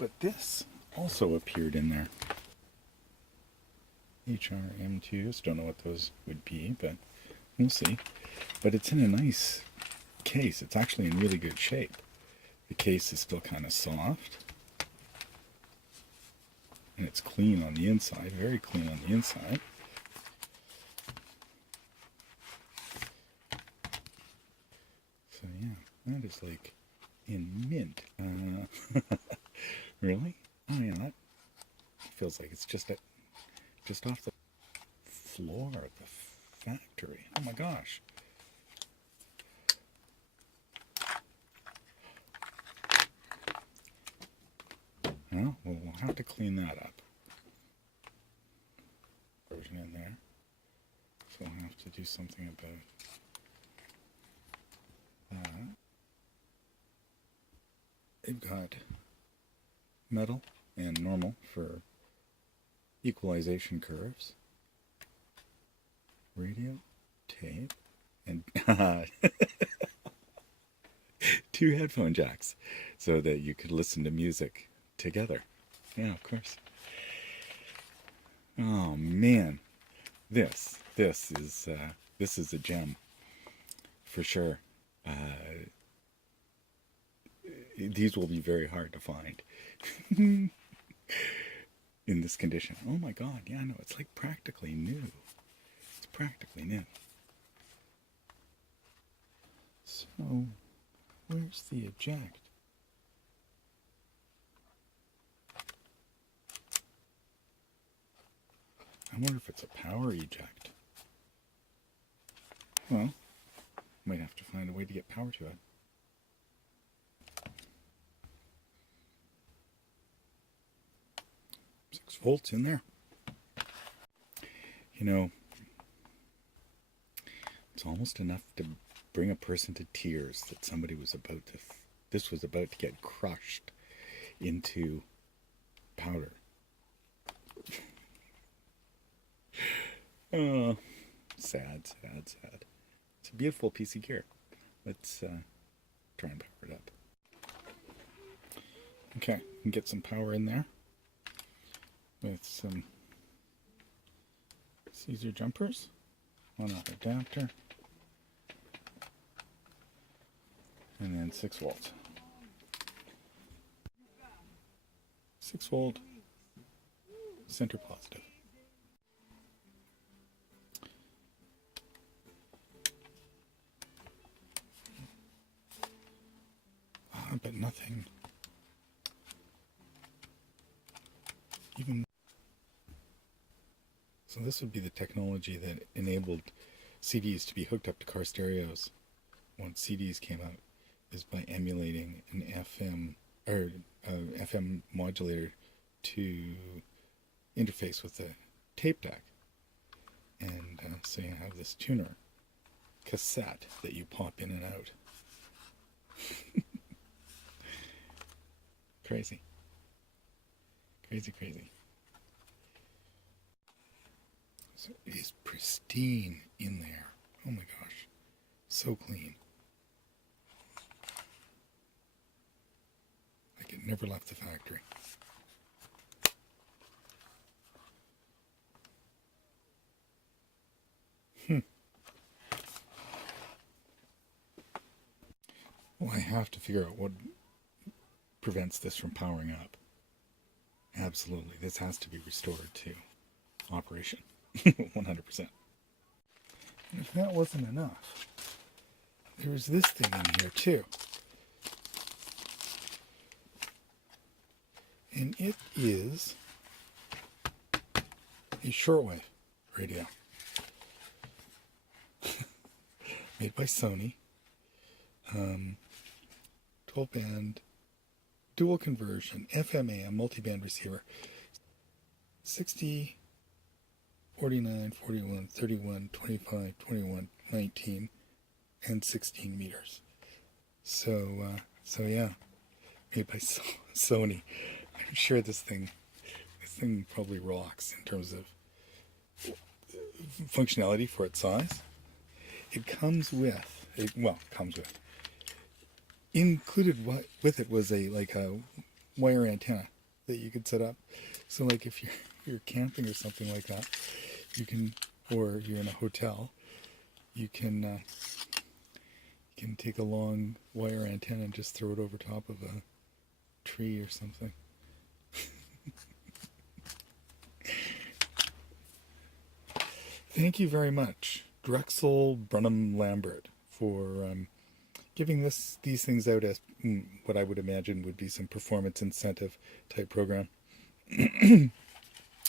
But this also appeared in there. HRM2s, don't know what those would be, but we'll see. But it's in a nice case. It's actually in really good shape. The case is still kind of soft. And it's clean on the inside, very clean on the inside. So yeah, that is like in mint. Really? Oh yeah, that feels like it's just off the floor of the factory. Oh my gosh. Well, we'll have to clean that up. Version in there. So we'll have to do something about that. They've got metal and normal for equalization curves. Radio, tape, and 2 headphone jacks so that you could listen to music together. Yeah, of course. Oh man, this is a gem for sure. These will be very hard to find in this condition. Oh my god, yeah, no, it's like practically new. It's practically new. So, where's the eject? I wonder if it's a power eject. Well, might have to find a way to get power to it. Volts in there. You know, it's almost enough to bring a person to tears that somebody was about to, this was about to get crushed into powder. Oh, sad, sad, sad. It's a beautiful piece of gear. Let's try and power it up. Okay, can get some power in there with some Caesar jumpers, 1-ohm adapter, and then 6 volts. 6 volt, center positive. But nothing even. So this would be the technology that enabled CDs to be hooked up to car stereos once CDs came out, is by emulating an FM modulator to interface with the tape deck. And so you have this tuner cassette that you pop in and out. Crazy. Crazy, crazy. So it is pristine in there. Oh my gosh. So clean. Like it never left the factory. Well, I have to figure out what prevents this from powering up. Absolutely. This has to be restored to operation. 100%. And if that wasn't enough, there's this thing in here too. And it is a shortwave radio. Made by Sony. 12-band dual conversion FM/AM multi-band receiver. 60, 49, 41, 31, 25, 21, 19, and 16 meters. So yeah, made by Sony. I'm sure this thing probably rocks in terms of functionality for its size. It comes with, included with it was a wire antenna that you could set up. So like if you're camping or something like that, you can, or you're in a hotel, you can take a long wire antenna and just throw it over top of a tree or something. Thank you very much, Drexel Brunham Lambert, for giving these things out as what I would imagine would be some performance incentive type program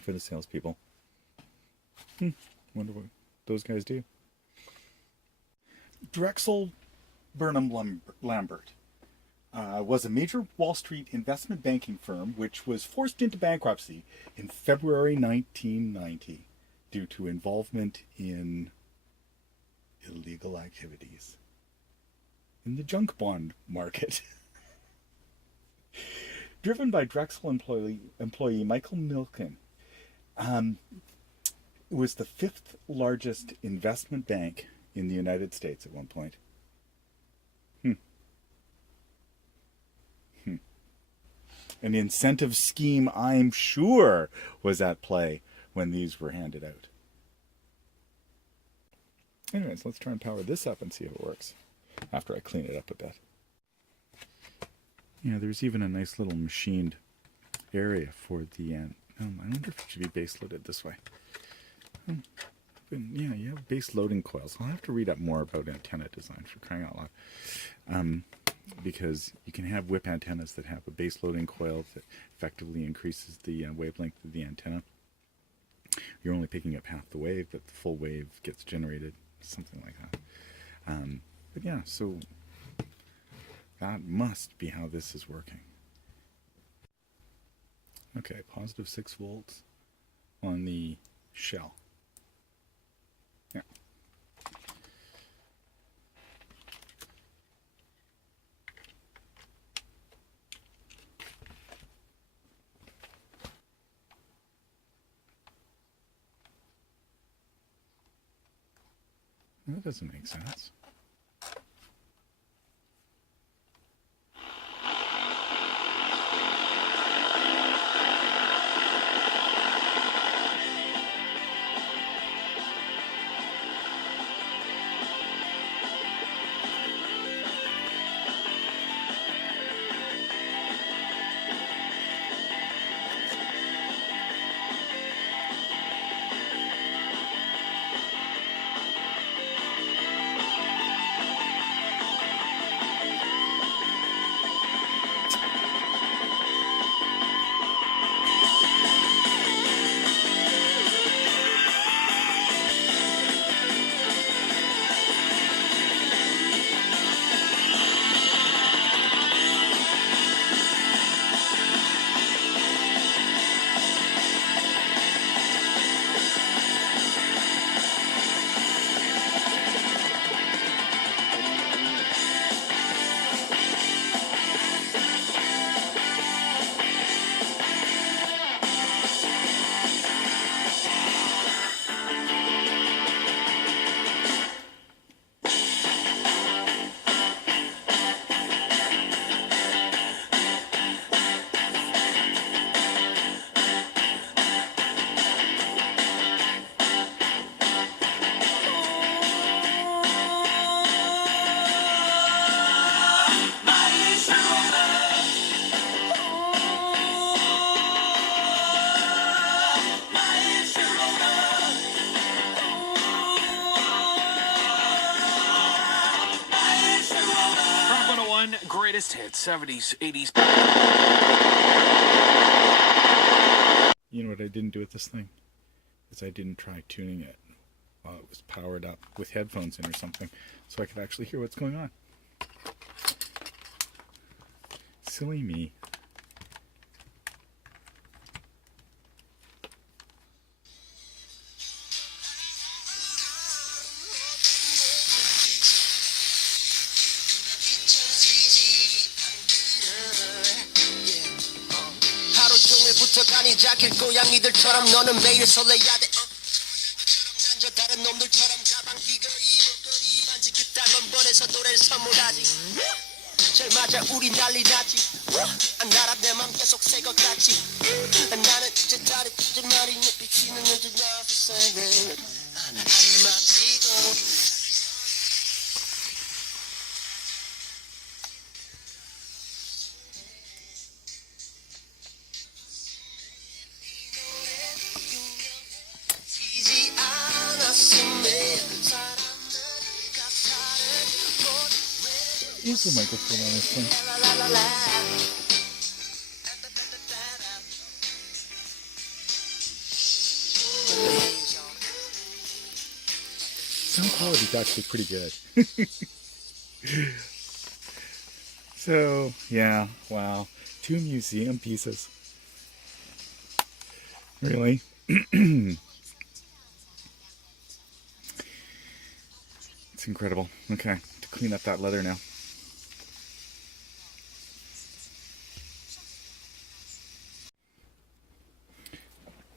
for the salespeople. Wonder what those guys do. Drexel Burnham Lambert was a major Wall Street investment banking firm which was forced into bankruptcy in February 1990 due to involvement in illegal activities in the junk bond market. Driven by Drexel employee Michael Milken, it was the 5th largest investment bank in the United States at one point. An incentive scheme, I'm sure, was at play when these were handed out. Anyways, let's try and power this up and see if it works after I clean it up a bit. Yeah, there's even a nice little machined area for the I wonder if it should be base loaded this way. Yeah, you have base loading coils. I'll have to read up more about antenna design, for crying out loud. Because you can have whip antennas that have a base loading coil that effectively increases the wavelength of the antenna. You're only picking up half the wave, but the full wave gets generated, something like that. But yeah, so that must be how this is working. Okay, positive 6 volts on the shell. Yeah. That doesn't make sense. Greatest hits, 70s, 80s. You know what I didn't do with this thing? Is I didn't try tuning it while it was powered up with headphones in or something, so I could actually hear what's going on. Silly me. 고양이들처럼 너는 매일 설레야 돼. 난 저 다른 놈들처럼 가방 귀걸이 목걸이 반지 그따건 보내서 노래를 선물하지. 제일 맞아 우리 난리 났지 나라 내 맘 계속 새 것 같지 나는 이제 다리 찢은 말이 내 비치는 눈도 나서 새는 마치고 지지 않았음에 사람들이 가사를 Is the microphone on this thing? Sound quality is actually pretty good. So, yeah, wow. 2 museum pieces. Really? It's incredible. Okay, to clean up that leather now.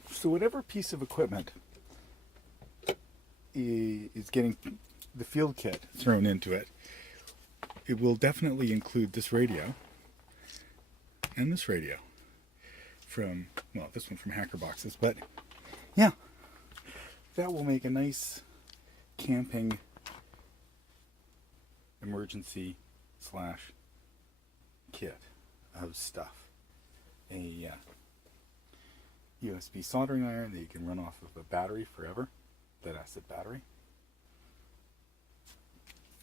So whatever piece of equipment is getting the field kit thrown into it, it will definitely include this radio and this radio from, well, this one from Hacker Boxes, but yeah, that will make a nice camping emergency slash kit of stuff. A USB soldering iron that you can run off of a battery forever, lead acid battery.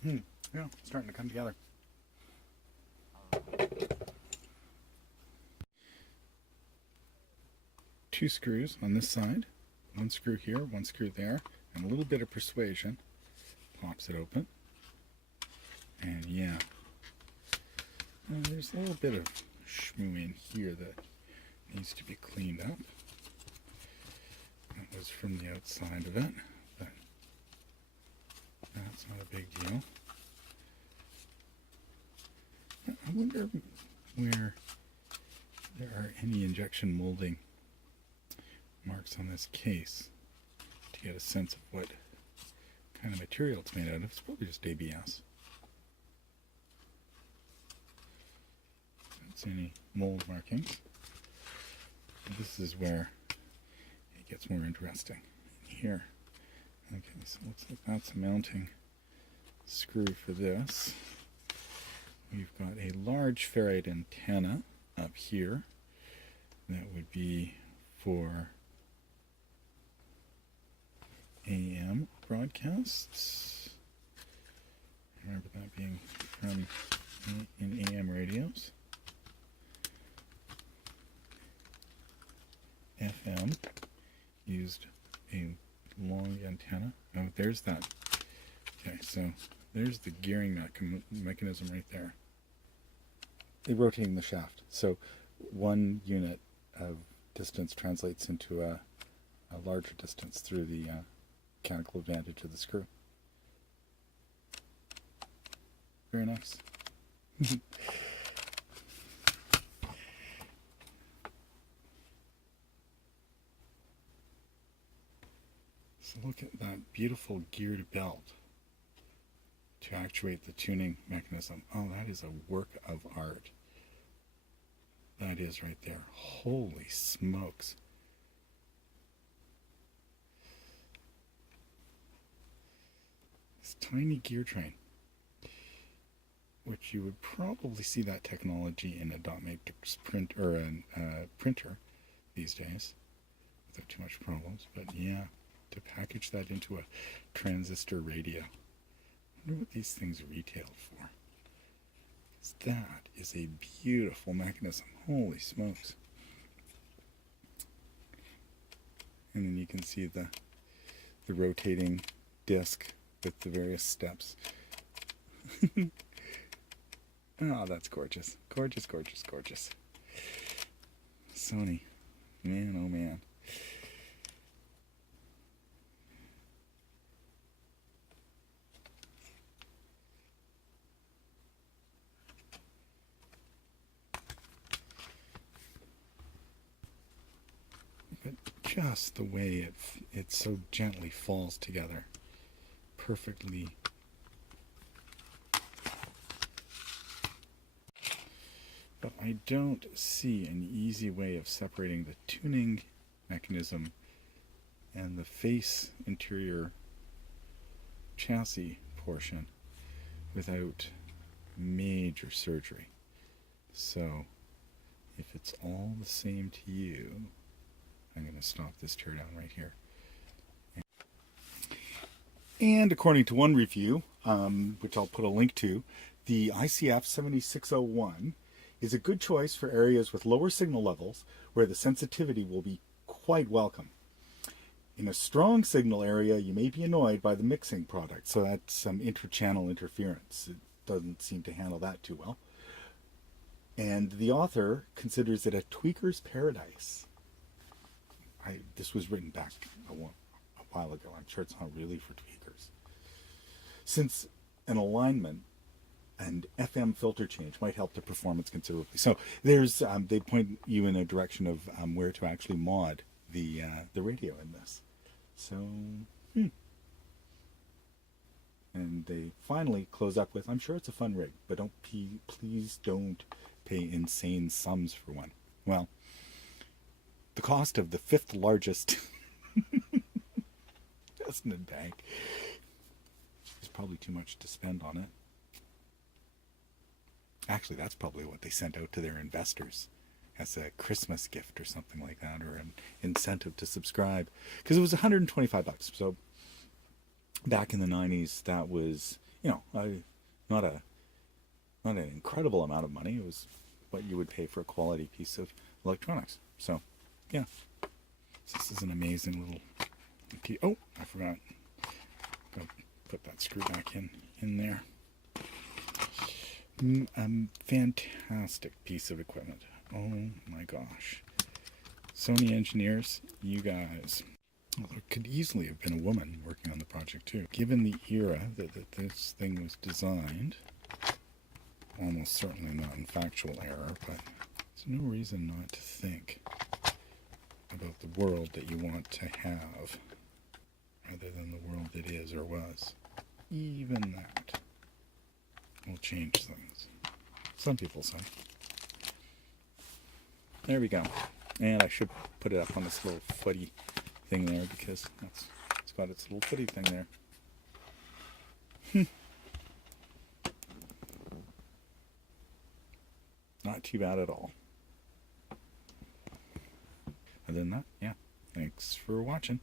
Yeah, it's starting to come together. Two screws on this side, one screw here, one screw there, and a little bit of persuasion pops it open. And yeah, there's a little bit of shmoo in here that needs to be cleaned up. That was from the outside of it, but that's not a big deal. I wonder where there are any injection molding marks on this case to get a sense of what kind of material it's made out of. It's probably just ABS. That's any mold markings. This is where it gets more interesting. Here. Okay, so it looks like that's a mounting screw for this. We've got a large ferrite antenna up here. That would be for AM broadcasts. Remember that being from in AM radios. FM used a long antenna. Oh, there's that. Okay, so there's the gearing mechanism right there. They're rotating the shaft. So 1 unit of distance translates into a larger distance through the mechanical advantage of the screw. Very nice. So look at that beautiful geared belt to actuate the tuning mechanism. Oh, that is a work of art. That is right there. Holy smokes. This tiny gear train, which you would probably see that technology in a dot matrix print or a printer these days without too much problems. But yeah, to package that into a transistor radio. I wonder what these things retailed for. That is a beautiful mechanism. Holy smokes. And then you can see the rotating disc with the various steps. Oh, that's gorgeous. Gorgeous, gorgeous, gorgeous. Sony. Man, oh man. Just the way it so gently falls together, perfectly I don't see an easy way of separating the tuning mechanism and the face interior chassis portion without major surgery. So if it's all the same to you, I'm going to stop this teardown right here. And according to one review, which I'll put a link to, the ICF 7601 is a good choice for areas with lower signal levels where the sensitivity will be quite welcome. In a strong signal area, you may be annoyed by the mixing product, so that's some interchannel interference. It doesn't seem to handle that too well. And the author considers it a tweaker's paradise. This was written back a while ago. I'm sure it's not really for tweakers. Since an alignment and FM filter change might help the performance considerably. So there's they point you in a direction of where to actually mod the radio in this. So, and they finally close up with, I'm sure it's a fun rig, but please don't pay insane sums for one. Well, the cost of the 5th largest investment bank is probably too much to spend on it. Actually, that's probably what they sent out to their investors as a Christmas gift or something like that, or an incentive to subscribe, because it was $125. So back in the 90s, that was, not an incredible amount of money. It was what you would pay for a quality piece of electronics. So, yeah, this is an amazing little key. Oh, I forgot. Gotta put that screw back in there. Fantastic piece of equipment. Oh my gosh. Sony engineers, you guys. Well, there could easily have been a woman working on the project too. Given the era that this thing was designed, almost certainly not in factual error, but there's no reason not to think about the world that you want to have rather than the world it is or was. Even that will change things. Some people say. There we go. And I should put it up on this little footy thing there because it's got its little footy thing there. Not too bad at all. Other than that, yeah. Thanks for watching.